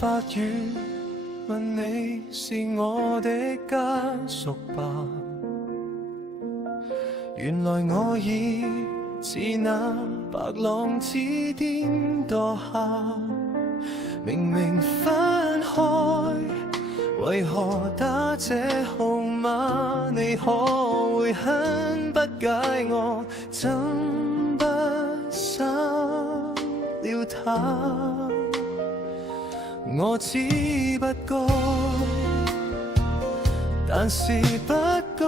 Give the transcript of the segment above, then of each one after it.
法語問你是我的家屬吧？原來我已似那白浪之顛墮下，明明分開，為何打這號碼？你可會很不解我怎不捨了他？我知不該，但是不該，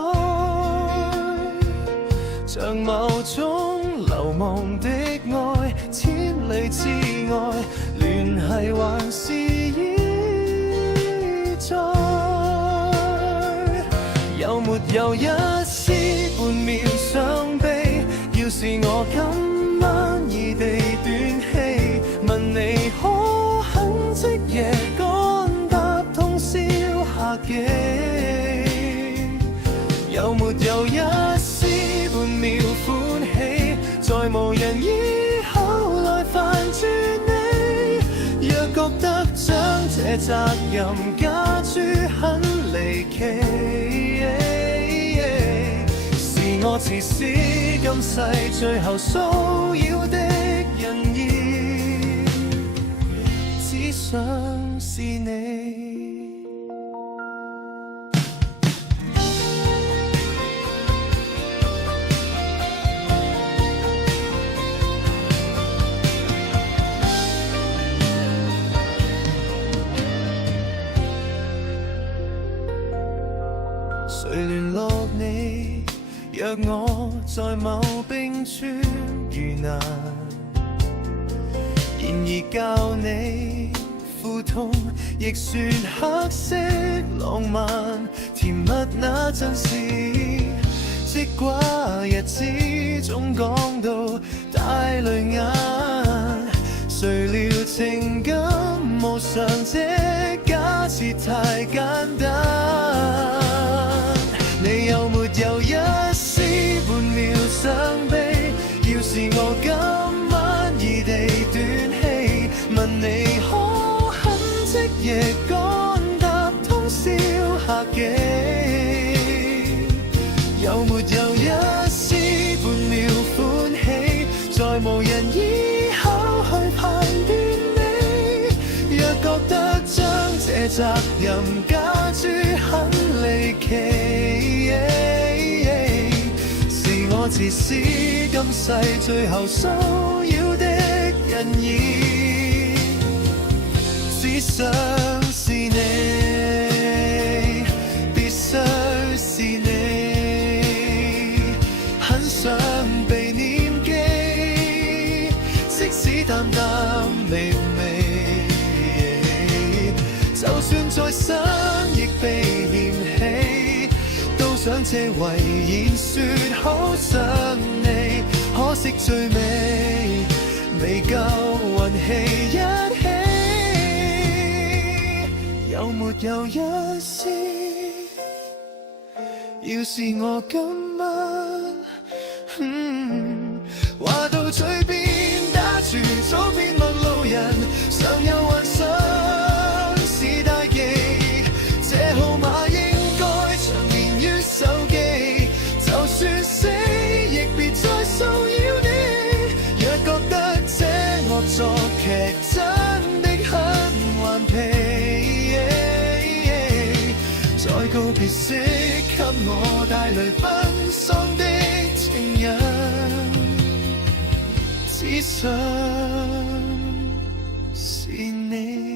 像某種流亡的愛，千里之外，聯繫還是依在。有沒有一絲半秒傷悲？要是我今晚異地斷氣，問你可肯即夜趕搭通宵下機？有沒有一絲半秒歡喜？在無人以後來煩住你，若覺得將這責任加諸很離奇，是我自私今世最後騷擾的人兒，只想是你。誰聯絡你？若我在某冰川遇難，然而教你苦痛亦算黑色浪漫，甜蜜那陣時，即寡日子總講到大淚眼，誰料情感無常，這假設太簡單。你有沒有一絲半秒傷悲？要是我今晚異地斷氣，問你可肯即夜趕搭通宵下機？有沒有一絲半秒歡喜？在無人以後去判斷你，若覺得將這責任加諸很離奇，是我自私今世最後騷擾的人兒，只想是你，必須是你，很想被念記，即使淡淡微微，就算再新亦被嫌棄，都想借遺言說好想你，可惜最尾未夠運氣一起。有沒有一絲？要是我今晚，話到嘴邊打住，早變陌路人，常有幻想是大忌，這號碼應該長眠於手機，就算死亦別再騷擾你。若覺得這惡作劇真的很頑皮，在告別式給我帶淚奔喪的情人，只想是你。